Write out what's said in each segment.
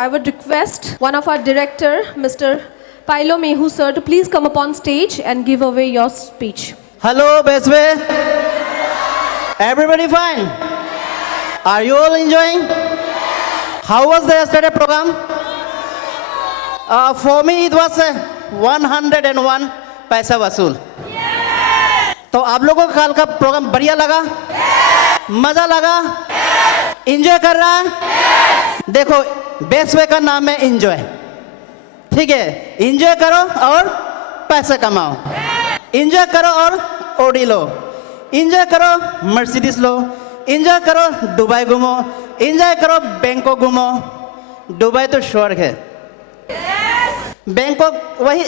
I would request one of our director, Mr. Pailo Mehu sir, to please come upon stage and give away your speech. Hello, Bestway. Everybody fine? Are you all enjoying? How was the yesterday program? For me, it was 101 पैसा वसूल. तो आप लोगों को कल का programme बढ़िया लगा? मजा लगा? इंजॉय कर रहा है? देखो, बेस्टवे का नाम है इंजॉय. ठीक है, इंजॉय करो और पैसा कमाओ. इंजॉय करो और ओडी लो. इंजॉय करो मर्सिडीज लो. इंजॉय करो दुबई घूमो. इंजॉय करो बैंकॉक घूमो. दुबई तो स्वर्ग है. बैंकॉक वही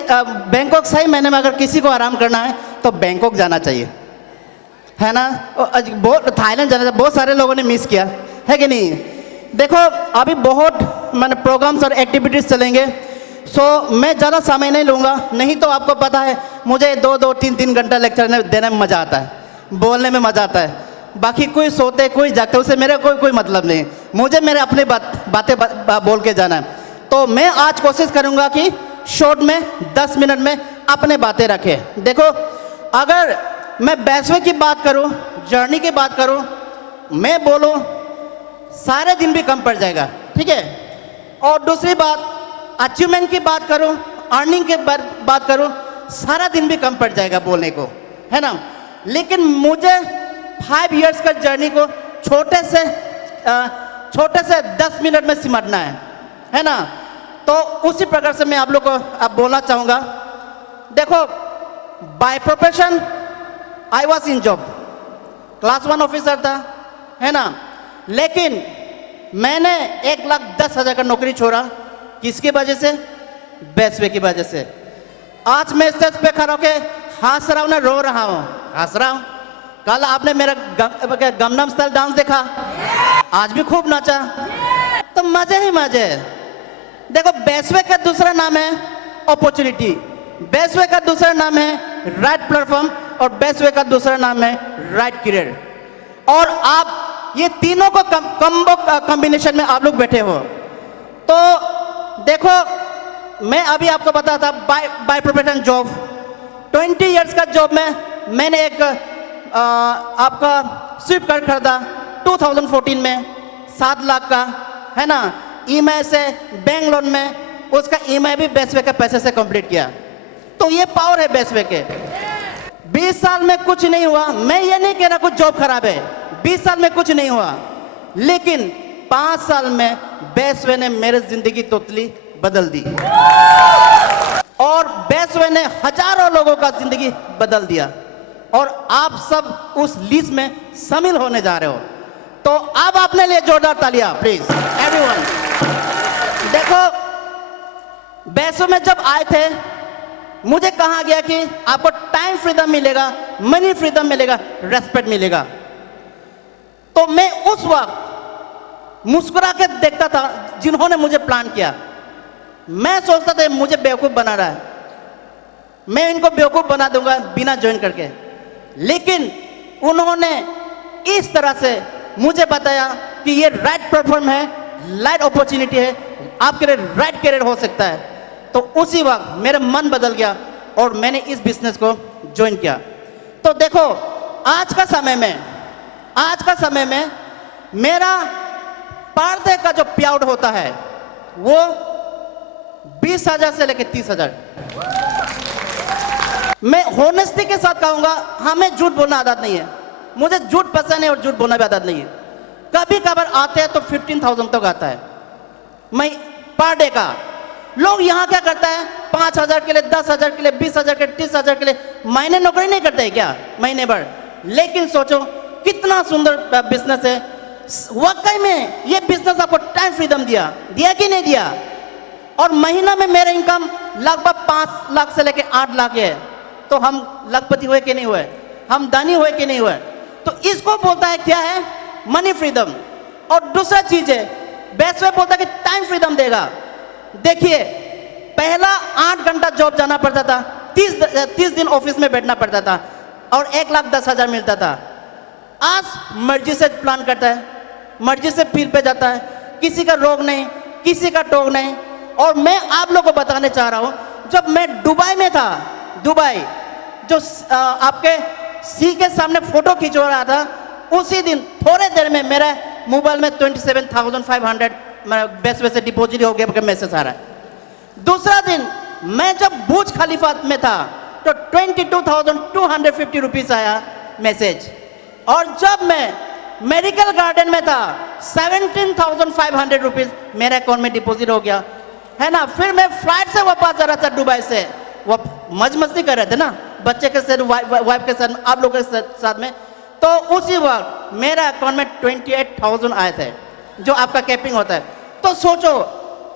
बैंकॉक सही मैंने में अगर किसी को आराम करना है तो बैंकॉक जाना चाहिए, है ना. बहुत थाईलैंड जाना चाहिए. बहुत सारे लोगों ने मिस किया है कि नहीं. देखो अभी बहुत मैंने प्रोग्राम्स और एक्टिविटीज़ चलेंगे. सो मैं ज़्यादा समय नहीं लूँगा. नहीं तो आपको पता है मुझे 2-2, 3-3 घंटा लेक्चर देने में मज़ा आता है, बोलने में मज़ा आता है. बाकी कोई सोते कोई जागते उससे मेरे कोई मतलब नहीं. मुझे मेरे अपनी बातें बोल के जाना है. तो मैं आज कोशिश करूँगा कि शॉर्ट में 10 मिनट में अपने बातें रखें. देखो अगर मैं बेस्टवे की बात करूँ, जर्नी की बात करूँ, मैं बोलूँ सारे दिन भी कम पड़ जाएगा. ठीक है. और दूसरी बात अचीवमेंट की बात करूं, अर्निंग की बात करूं, सारा दिन भी कम पड़ जाएगा बोलने को, है ना. लेकिन मुझे 5 इयर्स का जर्नी को छोटे से 10 मिनट में सिमटना है ना. तो उसी प्रकार से मैं आप लोग को अब बोलना चाहूँगा. देखो by profession I was in job, class 1 officer था, है ना. लेकिन मैंने 1,10,000 का नौकरी छोड़ा. किसकी वजह से? बेस्टवे की वजह से. आज मैं स्टेज पे खड़ा होके हंस रहा हूँ ना रो रहा हूँ? हंस रहा हूँ. कल आपने मेरा गमनम स्टाइल डांस देखा, आज भी खूब नाचा. तो मजे ही मजे. देखो बेस्टवे का दूसरा नाम है अपॉर्चुनिटी, बेस्टवे का दूसरा नाम है राइट प्लेटफॉर्म और बेस्टवे का दूसरा नाम है राइट करियर. और आप ये तीनों को कॉम्बिनेशन में आप लोग बैठे हो. तो देखो मैं अभी आपको बता था बाय प्रोफेशन जॉब 20 इयर्स का जॉब में मैंने एक आपका स्विफ्ट कार खरीदा 2014 में 7 लाख का, है ना. ईएमआई से बैंक लोन में उसका ईएमआई भी बेस्टवे के पैसे से कंप्लीट किया. तो ये पावर है बेस्टवे के. 20 साल में कुछ नहीं हुआ. मैं ये नहीं कह रहा कुछ जॉब खराब है, 20 साल में कुछ नहीं हुआ. लेकिन 5 साल में बेस्टवे ने मेरी जिंदगी टोटली बदल दी. और बेस्टवे ने हजारों लोगों का जिंदगी बदल दिया. और आप सब उस लिस्ट में शामिल होने जा रहे हो. तो अब अपने लिए जोरदार तालियां प्लीज एवरीवन. देखो बेस्टवे में जब आए थे मुझे कहा गया कि आपको टाइम फ्रीडम मिलेगा, मनी फ्रीडम मिलेगा, रेस्पेक्ट मिलेगा. तो मैं उस वक्त मुस्कुरा के देखता था जिन्होंने मुझे प्लान किया. मैं सोचता था मुझे बेवकूफ़ बना रहा है, मैं इनको बेवकूफ़ बना दूंगा बिना ज्वाइन करके. लेकिन उन्होंने इस तरह से मुझे बताया कि ये राइट प्लेटफॉर्म है, राइट अपॉर्चुनिटी है, आपके लिए राइट करियर हो सकता है. तो उसी वक्त मेरा मन बदल गया और मैंने इस बिजनेस को ज्वाइन किया. तो देखो आज का समय में मेरा पर डे का जो पे आउट होता है वो 20,000 से लेकर 30,000. मैं होनेस्टी के साथ कहूंगा, हमें झूठ बोलना आदत नहीं है. मुझे झूठ पसंद है और झूठ बोलना भी आदत नहीं है. कभी कभार आते हैं तो 15,000 तक आता है मैं पर डे का. लोग यहाँ क्या करता है 5,000 के लिए, 10,000 के लिए, 20,000 के लिए, 30,000 के लिए महीने नौकरी नहीं करते है क्या महीने भर. लेकिन सोचो कितना सुंदर बिजनेस है. वाकई में ये बिजनेस आपको टाइम फ्रीडम दिया कि नहीं दिया. और महीना में मेरा इनकम लगभग 5 लाख से लेकर 8 लाख है. तो हम लखपति हुए कि नहीं हुए, हम धनी हुए कि नहीं हुए. तो इसको बोलता है क्या है मनी फ्रीडम. और दूसरा चीज है बेस्टवे बोलता है कि टाइम फ्रीडम देगा. देखिए पहला 8 घंटा जॉब जाना पड़ता था, 30 दिन ऑफिस में बैठना पड़ता था और 1,10,000 मिलता था. आज मर्जी से प्लान करता है, मर्जी से फील्ड पे जाता है, किसी का रोग नहीं, किसी का टोक नहीं। और मैं आप लोगों को बताने चाह रहा हूँ, जब मैं दुबई में था, दुबई जो आपके सी के सामने फोटो खिंचवा रहा था, उसी दिन थोड़े देर में मेरे मोबाइल में 27,500 बेस्ट वे से डिपॉजिट हो गया, मैसेज आ रहा है। दूसरा दिन मैं जब बुर्ज खलीफा में था तो 22,250 रुपीज आया मैसेज। और जब मैं मेडिकल गार्डन में था 17,500 रुपीज मेरे अकाउंट में डिपॉजिट हो गया, है ना। फिर मैं फ्लाइट से वापस आ रहा था दुबई से, वो मौज मस्ती कर रहे थे ना बच्चे के साथ, वाइफ के साथ, आप लोगों के साथ में। तो उसी वक्त मेरा अकाउंट में 28,000 आए थे, जो आपका कैपिंग होता है। तो सोचो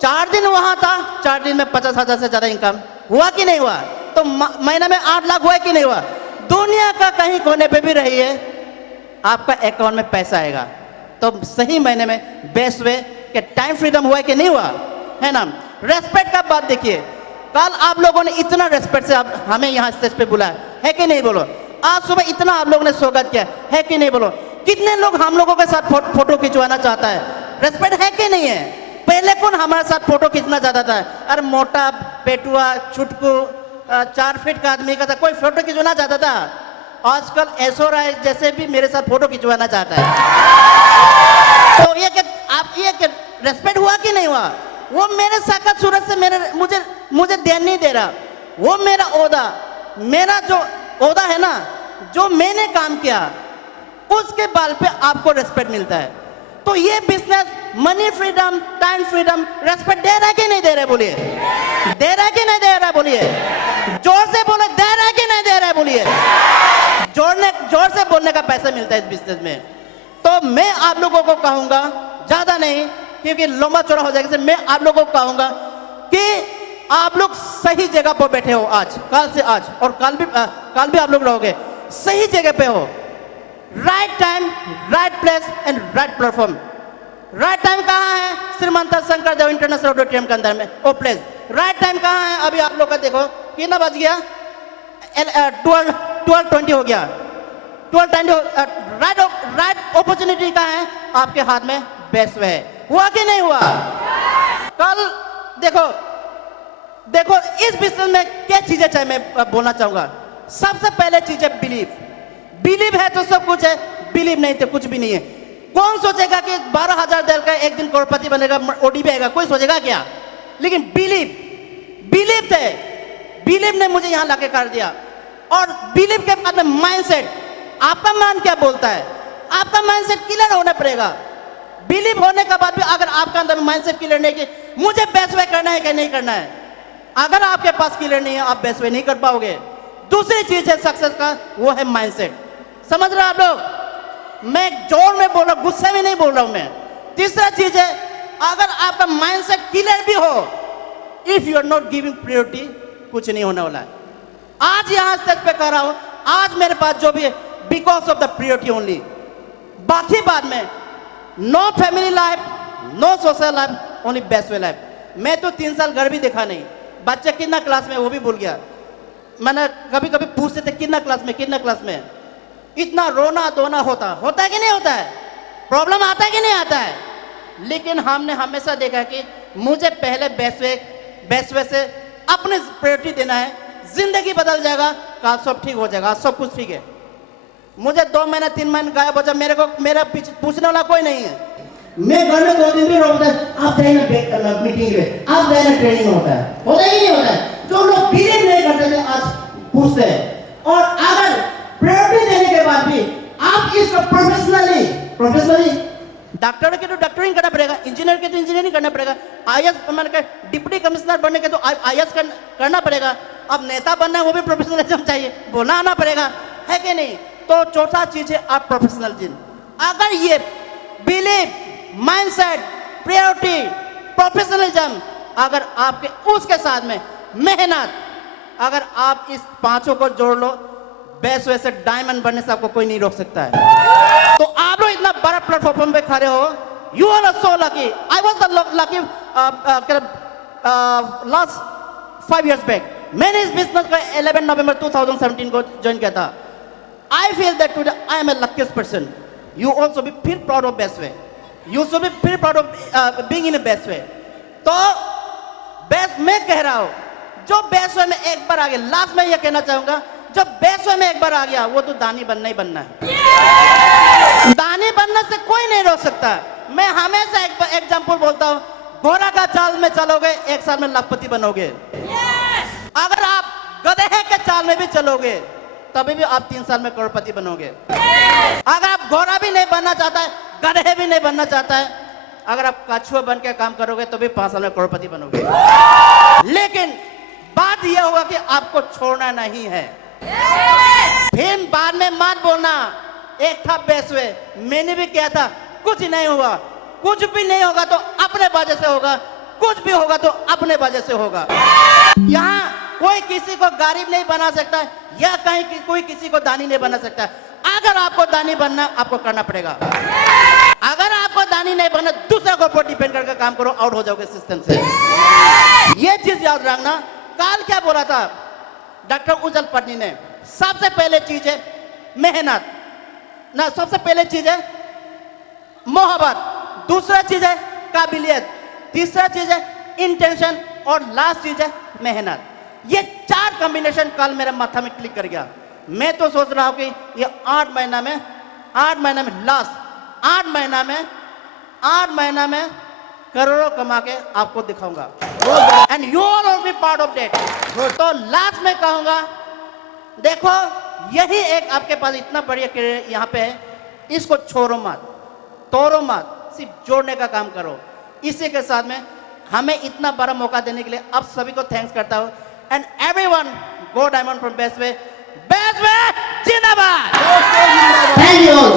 4 दिन वहां था, 4 दिन में 50,000 से ज्यादा इनकम हुआ कि नहीं हुआ? तो महीने में 8 लाख हुआ कि नहीं हुआ? दुनिया का कहीं कोने पे भी रहिए, आपका अकाउंट में पैसा आएगा। तो सही महीने में बेस्ट वे के टाइम फ्रीडम हुआ कि नहीं हुआ, है ना। रेस्पेक्ट का बात देखिए, कल आप लोगों ने इतना रेस्पेक्ट से आप हमें यहाँ स्टेज पे बुलाया है कि नहीं, बोलो। आज सुबह इतना आप लोगों ने स्वागत किया है कि नहीं, बोलो। कितने लोग हम लोगों के साथ फोटो खिंचवाना चाहता है? रेस्पेक्ट है कि नहीं है? पहले कौन हमारे साथ फोटो खींचना चाहता था? अरे मोटा पेटुआ छुटकू 4 फीट का आदमी का था, कोई फोटो खिंचवाना चाहता था? आजकल ऐसो राय जैसे भी मेरे साथ फोटो खिंचवाना चाहता है। तो ये कि रेस्पेक्ट हुआ कि नहीं हुआ? वो मेरे साकत सूरत से मुझे ध्यान नहीं दे रहा। वो मेरा ओहदा, मेरा जो ओहदा है ना, जो मैंने काम किया, उसके बाल पे आपको रेस्पेक्ट मिलता है। तो ये business money freedom, time freedom, respect दे रहा है कि नहीं दे रहा? बोलिए, दे रहा है कि नहीं दे रहा? बोलिए, जोर से बोले, दे रहा है कि नहीं दे रहा? बोलिए। जोर से बोलने का पैसा मिलता है इस बिजनेस में। तो मैं आप लोगों को कहूंगा, ज्यादा नहीं क्योंकि लंबा चौड़ा हो जाएगा, मैं आप लोगों को कहूंगा कि आप लोग सही जगह पर बैठे हो आज, कल से आज, और कल भी आप लोग रहोगे, सही जगह पे हो। Right time, right place and right platform. Right time कहाँ है? श्रीमंत शंकरदेव इंटरनेशनल ऑडिटोरियम के अंदर में, वो प्लेस। राइट टाइम कहाँ है? अभी आप लोग का देखो कितना बज गया, 12:20 हो गया, 12:20। राइट अपॉर्चुनिटी कहाँ है? आपके हाथ में बेस्ट वे है। हुआ कि नहीं हुआ? कल देखो इस बिजनेस में क्या चीजें चाहिए, मैं बोलना चाहूंगा। सबसे पहले चीज है बिलीव है तो सब कुछ है, बिलीव नहीं तो कुछ भी नहीं है। कौन सोचेगा कि 12,000 दे का एक दिन करोड़पति बनेगा, ओडीपी आएगा? कोई सोचेगा क्या? लेकिन बिलीव थे, बिलीव ने मुझे यहां लाके कर दिया। और बिलीव के बाद में माइंडसेट, आपका माइंड क्या बोलता है? आपका माइंडसेट क्लियर होना पड़ेगा। बिलीव होने के बाद भी अगर आपका अंदर माइंडसेट क्लियर नहीं कि मुझे बेस्ट वे करना है कि नहीं करना है, अगर आपके पास क्लियर नहीं है, आप बेस्ट वे नहीं कर पाओगे। दूसरी चीज है सक्सेस का, वो है माइंडसेट। समझ रहे आप लोग? मैं जोर में बोल रहा हूं, गुस्से में नहीं बोल रहा हूं मैं। तीसरा चीज है, अगर आपका माइंडसेट क्लियर भी हो, if you are not giving priority, कुछ नहीं होने वाला है। आज यहां स्टेज पे कर रहा हूं, आज मेरे पास जो भी है, because of the priority only. बाकी बाद में no family life, no social life, only best way life. मैं तो 3 साल घर भी देखा नहीं, बच्चे कितना क्लास में वो भी भूल गया। मैंने कभी पूछते थे कितना क्लास में, इतना रोना धोना होता है कि नहीं होता है? प्रॉब्लम आता है कि नहीं आता है? लेकिन हमने हमेशा देखा कि मुझे पहले बेस्ट वे से अपने प्रायोरिटी देना है, जिंदगी बदल जाएगा, कल सब ठीक हो जाएगा, सब कुछ ठीक है। मुझे 2 महीने 3 महीने गायब हो जाए, मेरा पूछने वाला कोई नहीं है। मैं घर में 2 दिन भी रोकता है, आप जाए ना मीटिंग में, आप जाए ना ट्रेनिंग होता है कि नहीं होता है? जो लोग बिलीव नहीं करते थे आज पूछते हैं। और अगर प्रायोरिटी देने के बाद भी आप इसको प्रोफेशनली, डॉक्टर के तो डॉक्टरिंग करना पड़ेगा, इंजीनियर के तो इंजीनियरिंग करना पड़ेगा, IAS मैंने डिप्टी कमिश्नर बनने के तो IAS करना पड़ेगा। अब नेता बनना है, वो भी प्रोफेशनलिज्म चाहिए, बोलना आना पड़ेगा, है कि नहीं? तो चौथा चीज है आप प्रोफेशनलिज्म। अगर ये बिलीव, माइंडसेट, प्रायोरिटी, प्रोफेशनलिज्म, अगर आपके उसके साथ में मेहनत, अगर आप इस 5 को जोड़ लो, बेस्ट वे से डायमंड बनने से आपको कोई नहीं रोक सकता है। तो आप लोग इतना बड़ा प्लेटफॉर्म पे खड़े हो, you are so lucky. I was the lucky last 5 years back. मैंने इस बिजनेस को 11 नवंबर 2017 को ज्वाइन किया था। I feel that today I am a luckiest person. You also be feel proud of best way. You should be feel proud of being in a best way. तो base मैं कह रहा हूं, जो बेसवे में एक बार आ गया, लास्ट में यह कहना चाहूंगा, जो बेसवे में एक बार आ गया वो तो दानी बनना ही बनना है। दानी बनने से कोई नहीं रोक सकता। मैं हमेशा एक एग्जाम्पल बोलता हूं, घोड़ा का चाल में चलोगे 1 साल में लाखपति बनोगे। अगर आप गधे के चाल में भी चलोगे तभी भी आप 3 साल में करोड़पति बनोगे। अगर आप घोड़ा भी नहीं बनना चाहता है, गधे भी नहीं बनना चाहता है, अगर आप कछुआ बन के काम करोगे तो भी 5 साल में करोड़पति बनोगे। लेकिन बात यह होगा कि आपको छोड़ना नहीं है। फिर बाद में मत बोलना एक था बेसवे, मैंने भी किया था, कुछ नहीं हुआ। कुछ भी नहीं होगा तो अपने वजह से होगा, कुछ भी होगा तो अपने वजह से होगा। यहाँ कोई किसी को गरीब नहीं बना सकता या कहीं कोई किसी को दानी नहीं बना सकता। अगर आपको दानी बनना, आपको करना पड़ेगा। अगर आपको दानी नहीं बनना, दूसरे को ऊपर डिपेंड करके काम करो, आउट हो जाओगे सिस्टम से। ये चीज याद रखना। काल क्या बोला था डॉक्टर उज्जवल पटनी ने? सबसे पहले चीज है मेहनत ना, सबसे पहले चीज है मोहब्बत, दूसरा चीज है काबिलियत, तीसरा चीज है इंटेंशन और लास्ट चीज है मेहनत। ये 4 कॉम्बिनेशन कल मेरे माथा में क्लिक कर गया। मैं तो सोच रहा हूं कि ये 8 महीना में लास्ट 8 महीना में करोड़ों कमा के आपको दिखाऊंगा। And you all will be part of that. तो लास्ट में कहूंगा, देखो यही एक आपके पास इतना बढ़िया करियर यहाँ पे है, इसको छोड़ो मत, तोड़ो मत, सिर्फ जोड़ने का काम करो। इसी के साथ में हमें इतना बड़ा मौका देने के लिए आप सभी को थैंक्स करता हूँ। And everyone, go diamond from Bestway जिंदाबाद। Thank you all.